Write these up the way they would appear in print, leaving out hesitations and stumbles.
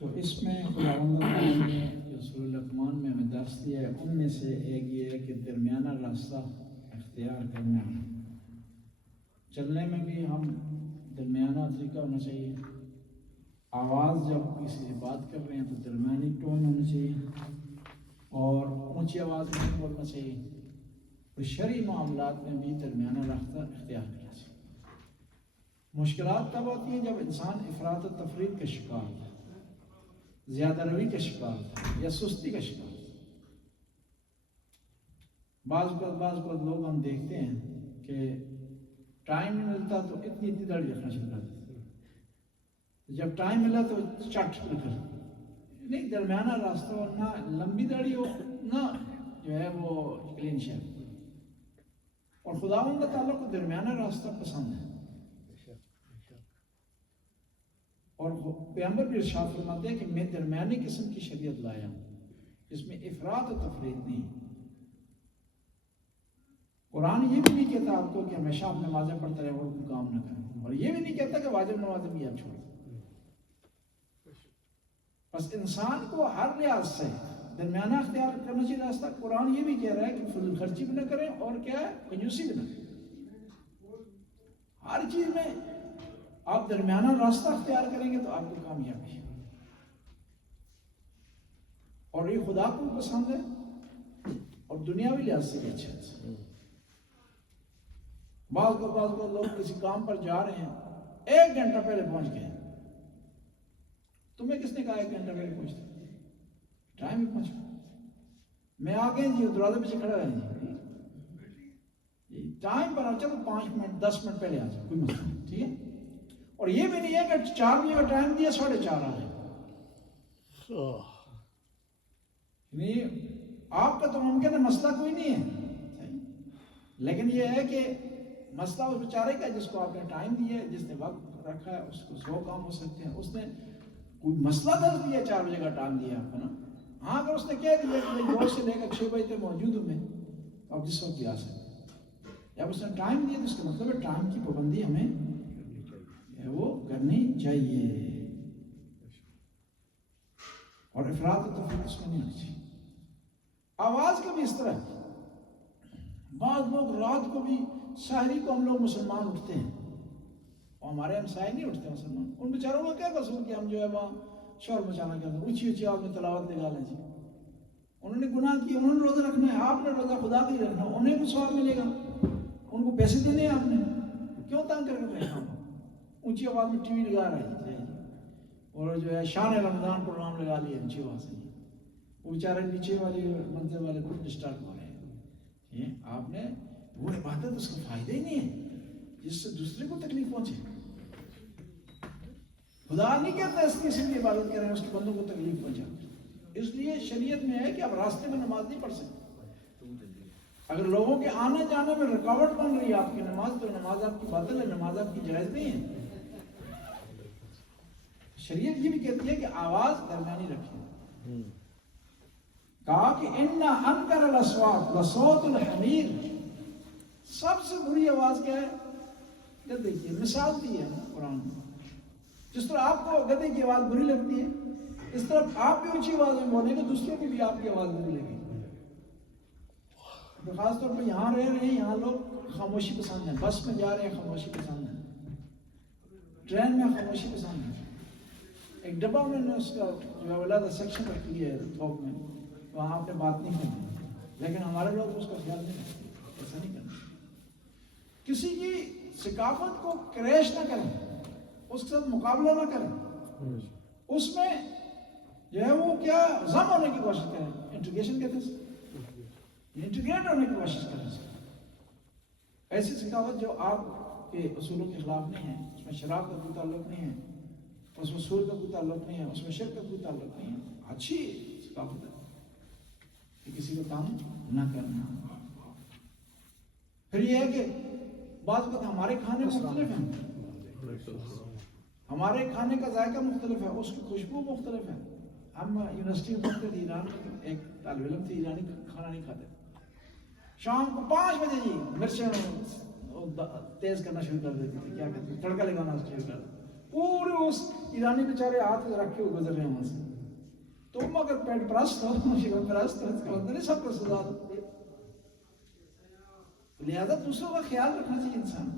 تو اس میں خداوند تعالیٰ نے جو سورہ لقمان میں ہمیں درس دیا ہے ان میں سے ایک یہ ہے کہ درمیانہ راستہ اختیار کرنا ہے. چلنے میں بھی ہم درمیانہ طریقہ ہونا چاہیے. آواز جب کسی سے بات کر رہے ہیں تو درمیانی ٹون ہونا چاہیے اور اونچی آواز میں نہیں بولنا چاہیے. تو شرعی معاملات میں بھی درمیانہ راستہ اختیار کرنا چاہیے. مشکلات تب ہوتی ہیں جب انسان افراط و تفریط کا شکار ہے، زیادہ روی کا شکار ہے یا سستی کا شکار ہے. بعض لوگ ہم دیکھتے ہیں کہ ٹائم نہیں ملتا تو اتنی داڑھی رکھنا شروع کر دیتے ہیں، جب ٹائم ملا تو چٹ لکھ نہیں. درمیانہ راستہ ہو، نہ لمبی داڑھی ہو نہ جو ہے وہ کلین شیو. اور خداوند تعالیٰ کو درمیانہ راستہ پسند ہے. اور پیغمبر بھی ارشاد فرماتے ہیں کہ میں درمیانی قسم کی شریعت لایا ہوں جس میں افراط و تفریط نہیں. قرآن یہ بھی نہیں کہتا آپ کو کہ ہمیشہ آپ نمازیں پڑھتے رہے اور کوئی کام نہ کریں، اور یہ بھی نہیں کہتا کہ واجب نمازیں بھی آپ چھوڑ دیں. بس انسان کو ہر لحاظ سے درمیانہ اختیار کرنا چاہیے راستہ. قرآن یہ بھی کہہ رہا ہے کہ فضول خرچی بھی نہ کریں اور کیا ہے کنجوسی بھی نہ کریں. ہر چیز میں آپ درمیانہ راستہ اختیار کریں گے تو آپ کو کامیابی ہے. اور یہ خدا کو پسند ہے اور دنیاوی لحاظ سے بھی اچھا ہے. بعض لوگ کسی کام پر جا رہے ہیں 1 گھنٹہ پہلے پہنچ گئے. تمہیں کس نے کہا 1 گھنٹہ پہلے پہنچتے؟ ٹائم ہی پہنچا. میں آ گئے جی دروازے پیچھے کھڑا رہے جی ٹائم پر آ چلو 5 منٹ 10 منٹ پہلے آ جاؤ کوئی مسئلہ نہیں. ٹھیک ہے. اور یہ بھی نہیں ہے کہ 4 بجے کا ٹائم دیا 4:30 آ رہے نہیں. آپ کا تو ممکن ہے مسئلہ کوئی نہیں ہے، لیکن یہ ہے کہ مسئلہ اس بیچارے کا جس کو آپ نے ٹائم دیا ہے، جس نے وقت رکھا ہے، اس کو 100 کام ہو سکتے ہیں. اس نے کوئی مسئلہ درج دیا 4 بجے کا ٹائم دیا آپ کو نا. ہاں اگر اس نے کہہ دیا کہ 2 سے لے کر 6 بجے تک موجود ہوں میں تو آپ جس وقت بھی آ سکتے. جب اس نے ٹائم دیا تو اس کا مطلب ہے ٹائم کی پابندی ہمیں وہ کرنی چاہیے. اور افراط و تفریط اس میں نہیں ہونی چاہیے. آواز کا بھی اس طرح ہے. بعض لوگ رات کو بھی سحری کو ہم لوگ مسلمان اٹھتے ہیں اور ہمارے ہمسائے نہیں اٹھتے مسلمان. ان بیچاروں کا کیا قصور کہ ہم جو ہے وہاں شور مچانا کہتے ہیں، اونچی آپ نے تلاوت نکالیں جی. انہوں نے گناہ کیا، انہوں نے روزہ رکھنا ہے، آپ نے روزہ خدا کا ہی رکھنا ہے. انہیں کو ثواب ملے گا، ان کو پیسے دینے ہیں. آپ نے کیوں تنگ کر کے رکھنا؟ اونچی آواز میں ٹی وی لگا رہے ہیں اور جو ہے شان رمضان پروگرام لگا لیے اونچی آواز سے. وہ بیچارے نیچے والی منزل والے خود ڈسٹرب ہو رہے ہیں. آپ نے وہ عبادت اس کا فائدہ ہی نہیں ہے جس سے دوسرے کو تکلیف پہنچے. خدا نہیں کہتا اس قسم کی عبادت کریں اس کے بندوں کو تکلیف پہنچا. اس لیے شریعت میں ہے کہ آپ راستے میں نماز نہیں پڑھ سکتے. اگر لوگوں کے آنے جانے میں رکاوٹ بن رہی ہے آپ کی نماز تو نماز آپ کی باطل ہے، نماز آپ کی جائز نہیں ہے. شریعت یہ بھی کہتی ہے کہ آواز درمیانی رکھیں. کہا کہ اِنَّ أَنْكَرَ الْأَصْوَاتِ لَصَوْتُ الْحَمِيرِ. سب سے بری آواز کیا ہے؟ گدھے کی. مثال دی ہے قرآن میں. جس طرح آپ کو گدھے کی آواز بری لگتی ہے اس طرح آپ بھی اونچی آواز میں بولیں گے دوسروں کی بھی آپ کی آواز بری لگے گی. تو خاص طور پہ یہاں رہ رہے ہیں، یہاں لوگ خاموشی پسند ہیں. بس میں جا رہے ہیں خاموشی پسند ہے، ٹرین میں خاموشی پسند ہے. ایک ڈبہ میں نے اس کا جو ہے علیحدہ سیکشن رکھ لیا ہے تھوک میں، وہاں آپ نے بات نہیں کرنی. لیکن ہمارے لوگ اس کا خیال نہیں رکھتے. ایسا نہیں کرنا. کسی کی ثقافت کو کریش نہ کریں، اس کے ساتھ مقابلہ نہ کریں. اس میں جو ہے وہ کیا ضم ہونے کی کوشش کریں. انٹیگریشن کہتے ہیں، انٹیگریٹ ہونے کی کوشش کریں. ایسی ثقافت جو آپ کے اصولوں کے خلاف نہیں ہے، اس میں شراب کا کوئی تعلق نہیں ہے، اس میں سود کا کوئی تعلق نہیں ہے، اس میں شرک کا کوئی تعلق نہیں ہے. اچھی ثقافت ہے کہ کسی کو کام نہ کرنا. پھر یہ ہے کہ بعض وقت ہمارے کھانے مختلف ہیں، ہمارے کھانے کا ذائقہ مختلف ہے، اس کی خوشبو مختلف ہے. ہم یونیورسٹی میں پڑھتے تھے ایران میں، ایک طالب علم تھے ایرانی کھانا نہیں کھاتے. شام کو 5 بجے جی مرچیں تیز کرنا شروع کر دیتی تھی، کیا کہتے ہیں تڑکا لگانا شروع کر دیتے. پورے اس ایرانی بیچارے ہاتھ رکھ کے گزر رہے ہیں وہاں سے. تم اگر پیٹ پرست ہو شکم پرست ہو اس کا مطلب نہیں سب کو سزا دو. لہذا دوسروں کا خیال رکھنا چاہیے انسان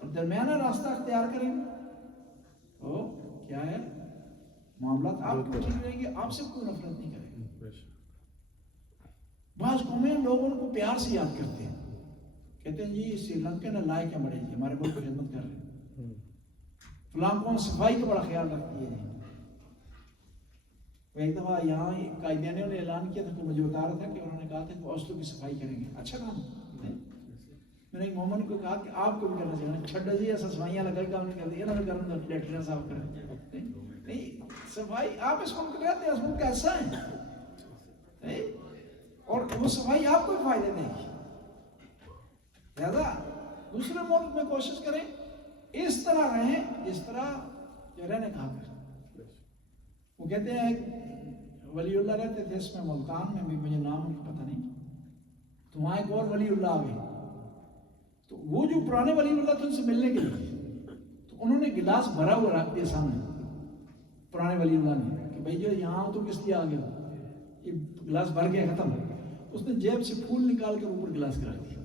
اور درمیانہ راستہ اختیار کریں تو کیا ہے معاملات آپ کو ٹھیک رہیں گے. آپ سے کوئی نفرت نہیں کرے گا. بعض قومیں لوگ ان کو پیار سے یاد کرتے ہیں, کہتے ہیں جی سری لنکن لائق ہے بڑے جی ہمارے ملک کی خدمت کر رہے ہیں, فلاں قوم صفائی کا بڑا خیال رکھتی ہے. ایک دفعہ یہاں قائدینوں نے اعلان کیا تھا کہ مجھے بتا رہا تھا کہ انہوں نے کہا تھا کہ اوسلو کی صفائی کریں گے. اچھا کام. میں نے ایک مومن کو کہا کہ آپ کو بھی کرنا چاہیے. چھڈا جی ایسا صفائیاں لگائی کام نہیں کرتی, انہوں نے کرنا لیٹرین صاف کریں. نہیں صفائی آپ اس ملک رہتے ہیں, اس ملک کیسا ہے اور وہ صفائی آپ کو بھی فائدے دے گی. لہذا دوسرے ملک میں کوشش کریں اس طرح رہیں جس طرح رہنے کہا کر. وہ کہتے ہیں ایک ولی اللہ رہتے تھے اس میں ملتان میں بھی, مجھے نام ان کا پتہ نہیں, تو وہاں ایک اور ولی اللہ آ گئے. تو وہ جو پرانے ولی اللہ تھے ان سے ملنے کے لیے تو انہوں نے گلاس بھرا ہوا رکھ دیا سامنے پرانے ولی اللہ نے کہ بھائی جو یہاں تو کس لیے آ گیا, یہ گلاس بھر گیا ختم. اس نے جیب سے پھول نکال کر اوپر گلاس کرا دیا,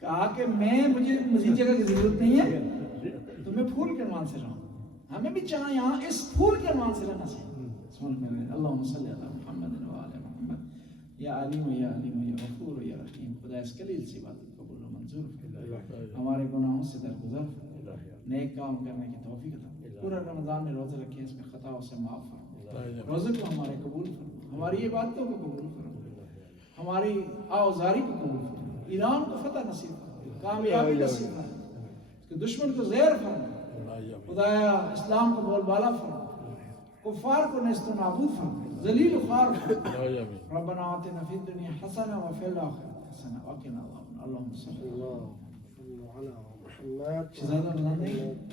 کہا کہ مجھے مزید جگہ کی ضرورت نہیں ہے تو میں پھول کے عنوان سے رہا ہوں, ہمیں بھی چاہاں یہاں اس پھول کے عنوان سے رہنا چاہیے. اللہم صلی علی محمد و آل محمد یا علیم یا علیم یا غفور یا رحیم. خدا اس کلیل سی بات قبول و منظور فرما, ہمارے گناہوں سے درگزر فرما, نیک کام کرنے کی توفیق عطا. پورا رمضان میں روزے رکھے, اس میں خطاؤں سے معاف فرما, روزے کو ہمارے قبول فرما, ہماری عبادتوں کو قبول فرما, ہماری آوزاری کو قبول فرما, ایران کو فتح نصیب فرما, کامیابی نصیب فرما, کہ دشمن کو زہر فرما, خدایا اسلام کو بول بالا فرما, کفار کو نیست و نابود فرما, ذلیل و خوار فرما. ربنا آتنا فی الدنیا حسنہ وفی الآخرۃ حسنہ وقنا عذاب النار. اللہم صلی اللہ علیہ وسلم.